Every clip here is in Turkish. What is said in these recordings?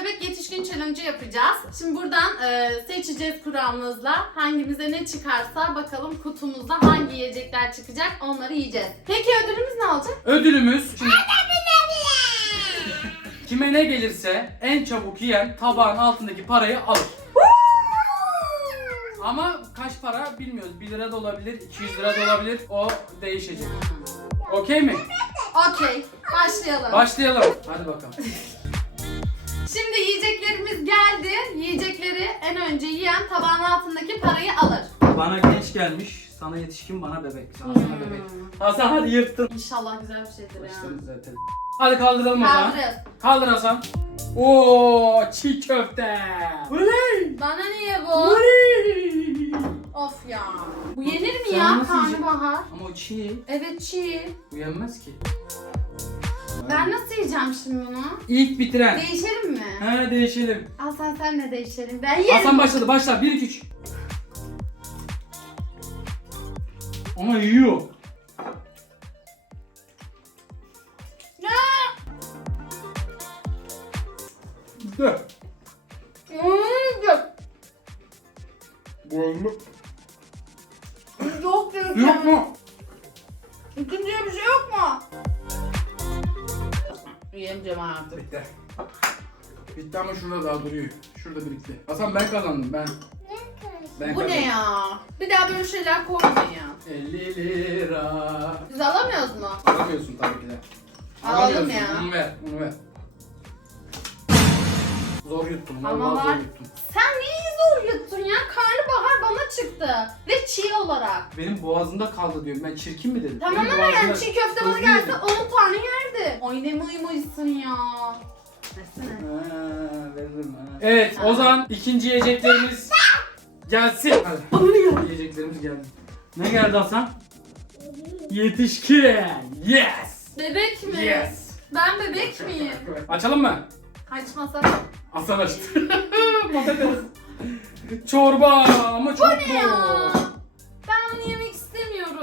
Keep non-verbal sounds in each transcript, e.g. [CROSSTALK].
bebek yetişkin challenge yapacağız. Şimdi buradan e, seçeceğiz kuramızla. Hangimize ne çıkarsa bakalım kutumuzda hangi yiyecekler çıkacak onları yiyeceğiz. Peki ödülümüz ne olacak? Ödülümüz şimdi kime ne gelirse en çabuk yiyen tabağın altındaki parayı alır. Ama kaç para bilmiyoruz. 1 lira da olabilir, 200 lira da olabilir. O değişecek. Okey mi? Okey başlayalım. Başlayalım. Hadi bakalım. Şimdi yiyeceklerimiz geldi. Yiyecekleri en önce yiyen tabağın altındaki parayı alır. Bana genç gelmiş, sana yetişkin, bana bebek. Sana sana bebek. Hasan hadi yırttın. İnşallah güzel bir şeydir ya. Başlarız zaten. Hadi kaldıralım o zaman. Kaldırıyoruz. Kaldır Hasan. Oo, çiğ köfte. Oley! Bana niye bu? Oley! Of ya. Bu yenir mi Sen ya nasıl yiyeceksin? karnabahar? Ama o çiğ. Evet çiğ. Bu yenmez ki. Ben nasıl yiyeceğim şimdi bunu? İlk bitiren. Değişelim mi? He değişelim. Hasan sen ne değişelim? Ben yerim. Hasan başladı. Başla. 1 2 3. Ama yiyor. Hmm, Boğazımda. Yok diyorum. Yok mu? İkinciye bir şey yok mu? Yiyemeyeceğim artık. Bitti. Bitti ama şurada daha duruyor. Şurada birikti. Hasan ben kazandım ben. Ben Bu ne ya? Bir daha böyle şeyler koymayın ya. 50 lira. Biz alamıyoruz mu? Alamıyorsun tabii ki de. Alalım Alamıyorsun. ya. Bunu ver, bunu ver. Zor yuttum. Ama Vallahi var. zor yuttum. Sen neyi zor yuttun ya? Karnabahar bana çıktı. Ve çiğ olarak. Benim boğazımda kaldı diyorum. Ben çirkin mi dedim? Tamam Benim ama yani çiğ köfte bana Hızlı gelse yedim. 10 tane yerdi. Ay ne mıymışsın ya. Versene. Ha, veririm ha. Evet o zaman ikinci yiyeceklerimiz gelsin. Hadi. Bana ne geldi? Yiyeceklerimiz geldi. Ne geldi Hasan? Yetişkin. Yes. Bebek mi? Yes. Ben bebek miyim? Açalım mı? Açmasa. Hasan açtı. [LAUGHS] Patates. Çorba ama çok Bu ne ya? Ben bunu yemek istemiyorum.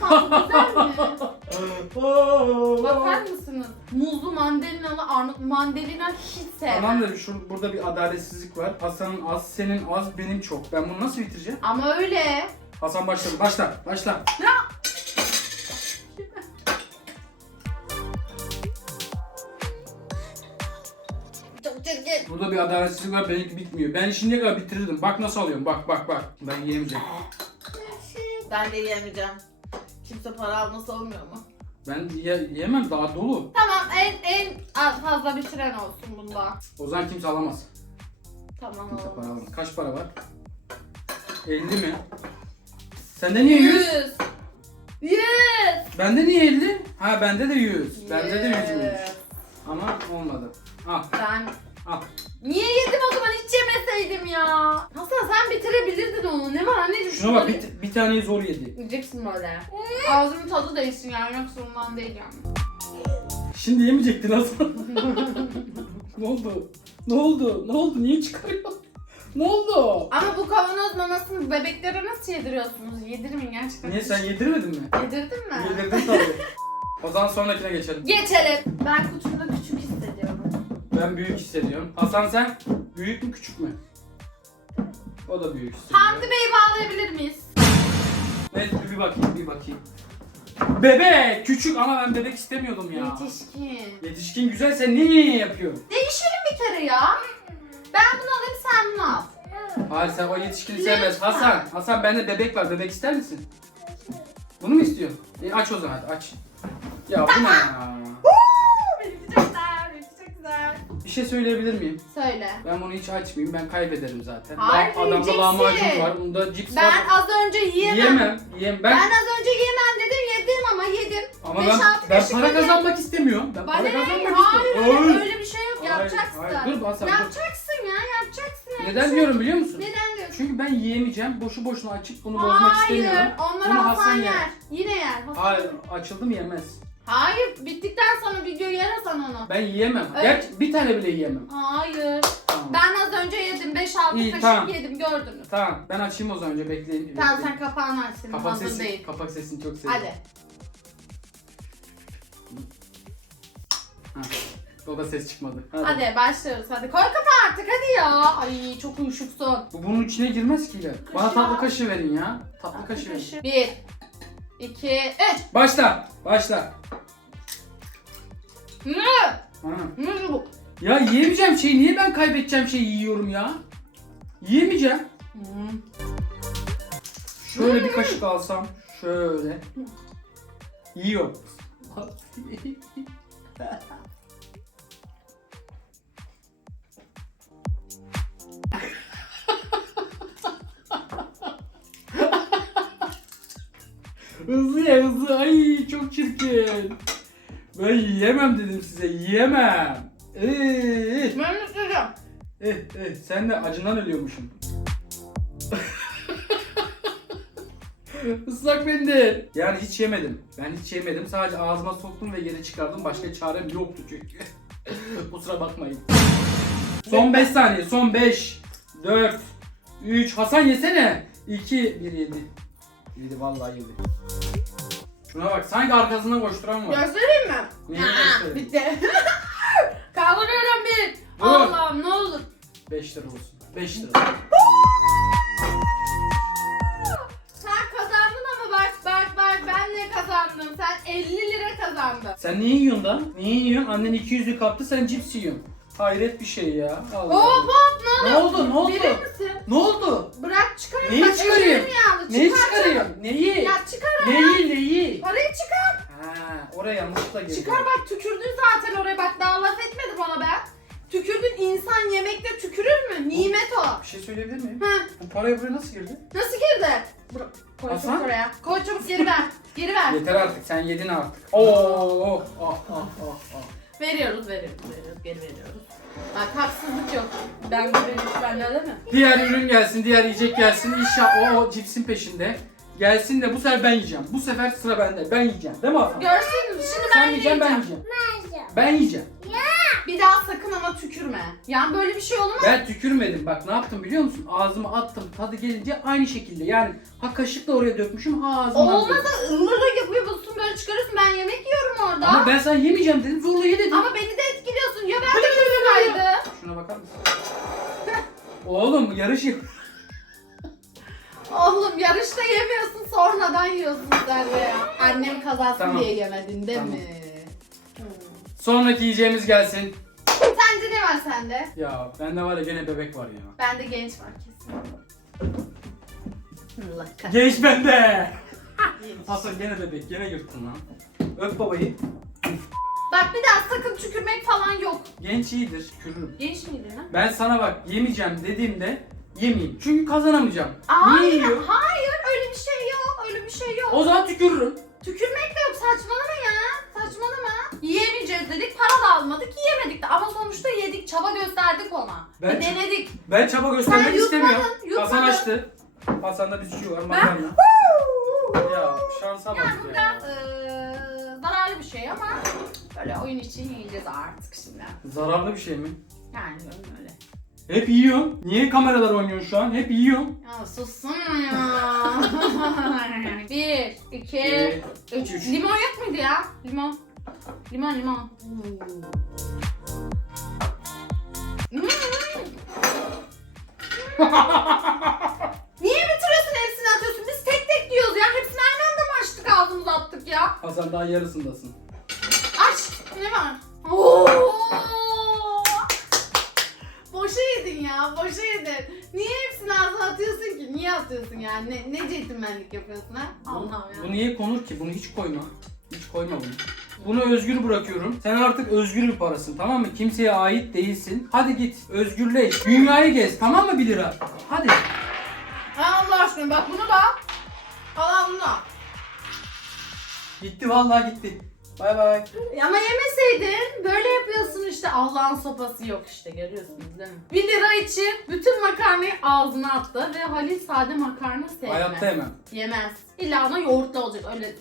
Hasan güzel mi? [LAUGHS] Bakar mısınız? Muzlu mandalinalı armut mandalina hiç sevmem. Tamam da şu burada bir adaletsizlik var. Hasan'ın az, senin az, benim çok. Ben bunu nasıl bitireceğim? Ama öyle. Hasan başladı. Başla. Başla. Çok Burada bir adaletsizlik var. Benimki bitmiyor. Ben şimdiye kadar bitirirdim. Bak nasıl alıyorum. Bak bak bak. Ben yiyemeyeceğim. Ben de yiyemeyeceğim. Kimse para alması olmuyor mu? Ben ye- yiyemem. Daha dolu. Tamam en en az fazla bitiren olsun bunda. O zaman kimse alamaz. Tamam Kimse para alamaz. Kaç para var? 50 mi? Sende niye 100? 100. 100. Bende niye 50? Ha bende de 100. Bende de 100'müş. Yes. Ama olmadı. Al. Ben Al. Niye yedim o zaman hiç yemeseydim ya? Hasan sen bitirebilirdin onu. Ne var anneciğim? Şuna bak bir, bir taneyi zor yedi. Yiyeceksin böyle. Ağzımın tadı değişsin yani yoksa ondan değil yani. Şimdi yemeyecektin Hasan. [LAUGHS] ne oldu? Ne oldu? Ne oldu? Niye çıkarıyorsun? Ne oldu? Ama bu kavanoz mamasını bebeklere nasıl yediriyorsunuz? Yedirmeyin gerçekten. Niye sen yedirmedin mi? Yedirdin mi? Yedirdin tabii. [LAUGHS] O zaman sonrakine geçelim. Geçelim. Ben kutumda. Ben büyük hissediyorum. Hasan sen büyük mü küçük mü? O da büyük hissediyor. Hamdi Bey'i bağlayabilir miyiz? Evet bir bakayım bir bakayım. Bebek küçük ama ben bebek istemiyordum ya. Yetişkin. Yetişkin güzel sen niye yapıyorsun? Değişelim bir kere ya. Ben bunu alayım sen bunu al. Hayır sen o yetişkini sevmez. Hasan, Hasan bende bebek var. Bebek ister misin? Bunu mu istiyorsun? E, aç o zaman hadi aç. Ya bu ne ya? Şey söyleyebilir miyim? Söyle. Ben bunu hiç açmayayım. Ben kaybederim zaten. Hayır, Bak, Adamda yiyeceksin. lahmacun var. Bunda cips Ben var. az önce yiyemem. Yiyemem. Yiyem. Ben, Ben az önce yiyemem dedim yedim ama yedim. ama Beş, ben, ben para yedim. kazanmak istemiyorum. Ben Bana para kazanmak Hayır istiyorum. öyle, Hayır. öyle bir şey yok. Hayır, yapacaksın. hayır. Dur Hasan, dur. yapacaksın ya yapacaksın. ya. Neden diyorum biliyor musun? Neden diyorsun? Çünkü ben yiyemeyeceğim. Boşu boşuna açıp bunu bozmak Hayır istemiyorum. onları Bunu Hasan, Hasan yer. yer. Yine yer. Hasan Hayır, açıldı mı yemez. Hayır bittikten sonra video yer Hasan onu. Ben yiyemem. Evet. Gerçi bir tane bile yiyemem. Hayır. Tamam. Ben az önce yedim 5-6 İyi, kaşık tamam. yedim gördünüz. Tamam ben açayım o zaman önce bekleyin. Tamam sen kapağını aç senin Kapak hazır sesi, değil. kapak sesini çok seviyorum. Hadi. Ha. O da ses çıkmadı. Hadi. Hadi başlıyoruz. Hadi koy kapağı artık hadi ya. Ay çok uyuşuksun. Bu bunun içine girmez ki ile. Bana Kaşığı tatlı al. kaşığı verin ya. Tatlı kaşığı verin. Bir, iki, üç. Başla. Başla. Hı, Ha. hı, bu. Ya yiyemeyeceğim şeyi. Niye ben kaybedeceğim şeyi yiyorum ya? Yiyemeyeceğim. Hı. Şöyle bir kaşık alsam. Şöyle. Yiyorum. [LAUGHS] hızlı ye hızlı. Ay çok çirkin. Ben yiyemem dedim size. Yiyemem. Ee, Ben de söyleyeceğim. eh, eh, sen de acından ölüyormuşsun. Islak mendil. Yani hiç yemedim. Ben hiç yemedim. Sadece ağzıma soktum ve geri çıkardım. Başka çarem yoktu çünkü. [LAUGHS] Kusura bakmayın. Son 5 saniye. Son 5, 4, 3. Hasan yesene. 2, 1 yedi. Yedi vallahi yedi. Şuna bak sanki arkasından koşturan var. Göstereyim mi? Neyi göstereyim? bitti. [LAUGHS] Kaldırıyorum bir. Dur. Allah'ım ne olur. 5 lira olsun. 5 lira. Sen kazandın ama bak bak bak ben ne kazandım. Sen 50 lira kazandın. Sen niye yiyorsun da? Niye yiyorsun? Annen 200'lük kaptı sen cips yiyorsun. Hayret bir şey ya. Allah Hop Allah. hop ne Ne oldu? Ne oldu? Verir misin? Ne oldu? Bırak çıkarayım. Neyi Bak, çıkarayım? Neyi Çıkar çıkarıyorsun? Neyi? Ya çıkar. Neyi neyi? Parayı çıkar. Ha, oraya yanlışlıkla girdi. Çıkar bak tükürdün zaten oraya bak daha laf etmedim ona ben. Tükürdün insan yemekte tükürür mü? Nimet o. Bir şey söyleyebilir miyim? Hı. Bu paraya buraya nasıl girdi? Nasıl girdi? Bırak. Koy Hasan? çabuk oraya. Koy çabuk geri ver. Geri ver. Yeter artık sen yedin artık. Oo, oh, oh, oh, oh, oh. Veriyoruz veriyoruz veriyoruz geri veriyoruz. Bak haksızlık yok. Ben benim bende değil mi? Diğer ürün gelsin, diğer yiyecek gelsin. İnşallah o, o cipsin peşinde. Gelsin de bu sefer ben yiyeceğim. Bu sefer sıra bende. Ben yiyeceğim. Değil mi Hasan? Görsün şimdi ben Sen yiyeceksin, ben yiyeceğim. yiyeceğim. Ben yiyeceğim. Bir daha sakın ama tükürme. Yani böyle bir şey mu? Ben tükürmedim. Bak ne yaptım biliyor musun? Ağzıma attım. Tadı gelince aynı şekilde. Yani ha kaşıkla oraya dökmüşüm, ha ağzıma Olmaz dökmüşüm. da ırmırı yapıyorsun böyle çıkarıyorsun ben yemek yiyorum orada. Ama Ama, ben sana yemeyeceğim dedim. Zorla ye dedim. beni de etkiliyorsun. Oğlum yarış yap. Oğlum yarışta yemiyorsun sonradan yiyorsun sen de ya. Annem kazansın Tamam. diye yemedin değil Tamam. mi? Hmm. Sonraki yiyeceğimiz gelsin. Sence ne var sende? Ya bende var ya gene bebek var ya. Bende genç var kesin. Allah kahretsin. Genç bende. [LAUGHS] Hasan gene bebek, gene yırttın lan. Öp babayı. Bak bir daha sakın tükürmek falan yok. Genç iyidir, tükürürüm. Genç miydin ha? Ben sana bak yemeyeceğim dediğimde yemeyeyim. Çünkü kazanamayacağım. Hayır, Niye yiyor? hayır öyle bir şey yok. Öyle bir şey yok. O zaman tükürürüm. Tükürmek de yok saçmalama ya. Saçmalama. Yiyemeyeceğiz dedik para da almadık yiyemedik de ama sonuçta yedik çaba gösterdik ona. Ben- Bir denedik. Ben çaba göstermek Sen istemiyorum. yutmadın, yutmadın. Hasan açtı. Hasan'da bir suçu var makarna. ya şansa bak Yani bu ya. biraz eee, zararlı bir şey ama böyle oyun için yiyeceğiz artık şimdi. Zararlı bir şey mi? Yani öyle. Hep yiyorsun. Niye kameralar oynuyorsun şu an? Hep yiyorsun. Ya sussana ya. [LAUGHS] Bir, iki, üç. üç. Limon yok muydu ya? Limon. Limon, limon. Hmm. Niye bitiriyorsun hepsini atıyorsun? Biz tek tek diyoruz ya. Hepsini aynı anda mı açtık ağzımıza attık ya? Hasan daha yarısındasın. Var? Oo! Boşa yedin ya, boşa yedin. Niye hepsini ağzına atıyorsun ki? Niye atıyorsun yani? Ne, ne centilmenlik yapıyorsun ha? Allah'ım ya. Bu niye konur ki? Bunu hiç koyma. Hiç koyma bunu. Bunu özgür bırakıyorum. Sen artık özgür bir parasın tamam mı? Kimseye ait değilsin. Hadi git özgürleş. Dünyayı gez tamam mı 1 lira? Hadi. Ha, Allah aşkına bak bunu da. Al al bunu da. Gitti vallahi gitti. Bay bay. Ama yemeseydin böyle yapıyorsun işte Allah'ın sopası yok işte görüyorsunuz değil mi? 1 lira için bütün makarnayı ağzına attı ve Halil sade makarna sevmez. Hayatta yemem. Yemez. İlla ona yoğurtlu olacak öyle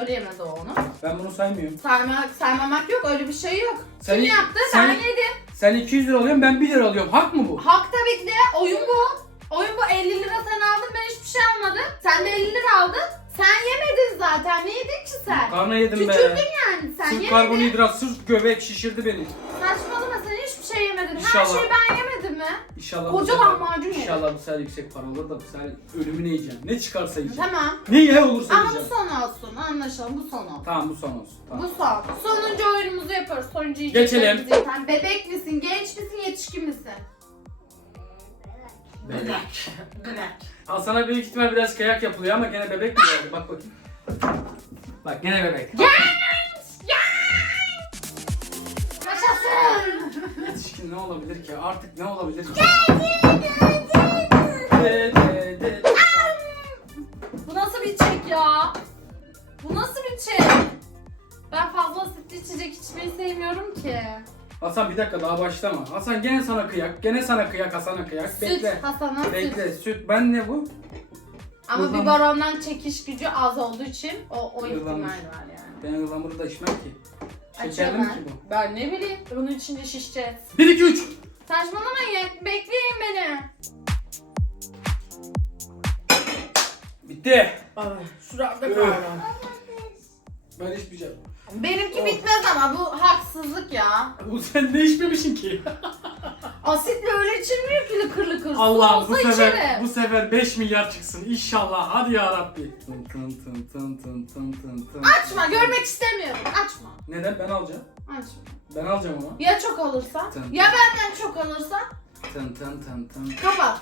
öyle yemez o onu. Ben bunu saymıyorum. Saymak, saymamak yok öyle bir şey yok. Sen- Kim yaptı? sen- ben yedim. Sen 200 lira alıyorsun ben 1 lira alıyorum. Hak mı bu? Hak tabii ki de oyun bu. Oyun bu 50 lira sen aldın ben hiçbir şey almadım. Sen de 50 lira aldın. Sen yemedin zaten. Ne yedin ki sen? Karna yedim be. Tükürdün yani. Sen Sırf yemedin. karbonhidrat, sırf göbek şişirdi beni. Saçmalama sen hiçbir şey yemedin. Her İnşallah. şeyi ben yemedim mi? İnşallah Koca sefer, lahmacun yedim. İnşallah bu sefer yüksek para olur da bu sefer ölümüne yiyeceğim. Ne çıkarsa yiyeceğim. Tamam. Ne ye olursa Ama bu yiyeceğim. son olsun. Anlaşalım bu son olsun. Tamam bu son olsun. Tamam. Bu son. Sonuncu oyunumuzu yapıyoruz. Sonuncu Geçelim. yiyeceklerimizi yeten. Bebek misin? Genç misin? Yetişkin misin? Bebek. Hasan'a büyük ihtimal biraz kayak yapılıyor ama gene bebek mi geldi? Bak bakayım. Bak gene bebek. Yaşasın! Yetişkin ne olabilir ki? Artık ne olabilir ki? De, de, de. Bu nasıl bir çek ya? Bu nasıl bir çek? Ben fazla sütlü içecek içmeyi sevmiyorum ki. Hasan bir dakika daha başlama. Hasan gene sana kıyak. Gene sana kıyak Hasan'a kıyak. Süt, Bekle. Hasan'a süt. Bekle süt. Ben ne bu? Ama Ihlamur. biberondan çekiş gücü az olduğu için o, o ihtimal var yani. Ben ıhlamuru da içmem ki. Şekerli Açıyorum mi ben. ki bu? Ben ne bileyim. Bunun içinde şişeceğiz. 1 2 3. Saçmalamayın. Bekleyin beni. Bitti. Şurada Öf. Ben içmeyeceğim. Benimki bitmez ama bu haksızlık ya. Bu sen ne içmemişsin ki? [LAUGHS] Asitle öyle içilmiyor ki lıkır lıkır. Su Allah bu olsa sefer içerim. bu sefer 5 milyar çıksın inşallah. Hadi ya Rabbi. Tın tın tın tın tın tın tın tın. Açma görmek istemiyorum. Açma. Neden ben alacağım? Açma. Ben alacağım onu. Ya çok olursa? Tın. Ya benden çok olursa? Tın tın tın tın. Kapat.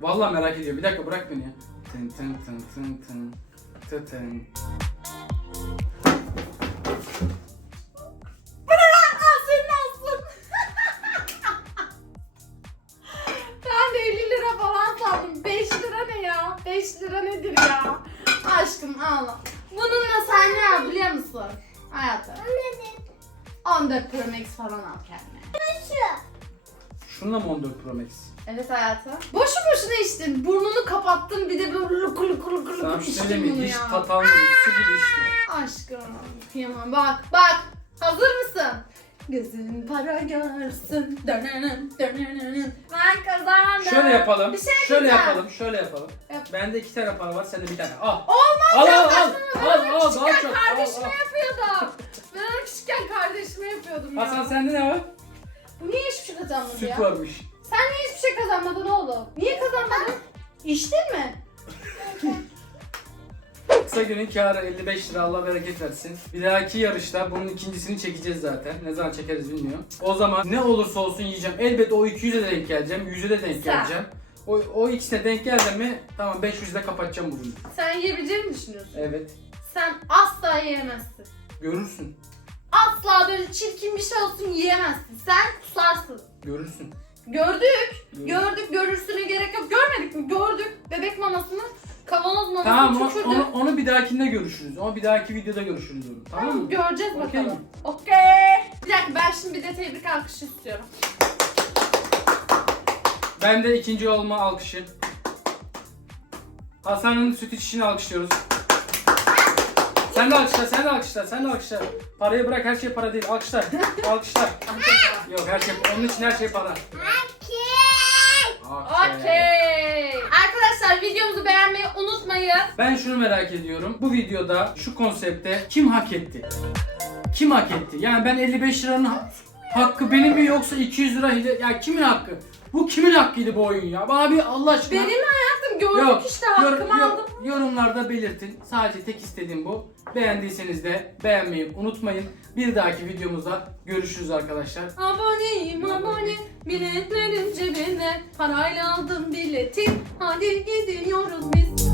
Vallahi merak ediyorum. Bir dakika bırak beni ya. Tın tın tın tın tın. Tı tın. Musun? Hayatım. 14 Pro Max falan al kendine. Şununla mı 14 Pro Max? Evet hayatım. Boşu boşuna içtin. Burnunu kapattın bir de böyle lukur lukur lukur Sana lukur şey içtin bunu mi? Hiç ya. tat almadım. Su gibi içtim. Aşkım kıyamam. Bak bak. Hazır? Gözün para görsün. Dönönün dönönün. Ben kazandım. Şöyle yapalım. Bir şey şöyle diyeceğim. yapalım. Şöyle yapalım. Yap. Bende iki tane para var. Sende bir tane. Al. Olmaz Al al al. Al Ben al daha küçükken çok. Al kardeşime al. yapıyordum. Ben onu küçükken kardeşime yapıyordum ya. Hasan sende ne var? Bu niye hiçbir şey kazanmadı Süt ya? varmış. Sen niye hiçbir şey kazanmadın oğlum? Niye kazanmadın? İçtin mi? [LAUGHS] Kısa günün karı 55 lira Allah bereket versin. Bir dahaki yarışta bunun ikincisini çekeceğiz zaten. Ne zaman çekeriz bilmiyorum. O zaman ne olursa olsun yiyeceğim. Elbet o 200'e de denk geleceğim. 100'e de denk Sen. geleceğim. O, o ikisine denk geldim mi tamam 500'de kapatacağım bugün. Sen yiyebileceğini mi düşünüyorsun? Evet. Sen asla yiyemezsin. Görürsün. Asla böyle çirkin bir şey olsun yiyemezsin. Sen kusarsın. Görürsün. Gördük. Görürsün. Gördük. Görürsüne gerek yok. Görmedik mi? Gördük. Bebek mamasını, kavanoz mamasını Tamam o- tükürdük. onu, onu bir dahakinde görüşürüz. Onu bir dahaki videoda görüşürüz onu. Tamam Tamam, mı? göreceğiz Okey bakalım. Okey. Bir dakika ben şimdi bir de tebrik alkışı istiyorum. Ben de ikinci olma alkışı. Hasan'ın süt içişini alkışlıyoruz. Sen de alkışla, sen de alkışla, sen de alkışla. Parayı bırak, her şey para değil. Alkışla, [LAUGHS] alkışla. Yok her şey, onun için her şey para. Okey. Okey. Arkadaşlar videomuzu beğenmeyi unutmayın. Ben şunu merak ediyorum. Bu videoda şu konsepte kim hak etti? Kim hak etti? Yani ben 55 liranın hakkı benim mi yoksa 200 lira hile... Ya kimin hakkı? Bu kimin hakkıydı bu oyun ya? Bana bir Allah aşkına... Benim hayatım gördük işte yor- hakkımı yor- aldım. yorumlarda belirtin. Sadece tek istediğim bu. Beğendiyseniz de beğenmeyi unutmayın. Bir dahaki videomuzda görüşürüz arkadaşlar. Aboneyim abone biletlerin cebinde parayla aldım bileti hadi gidiyoruz biz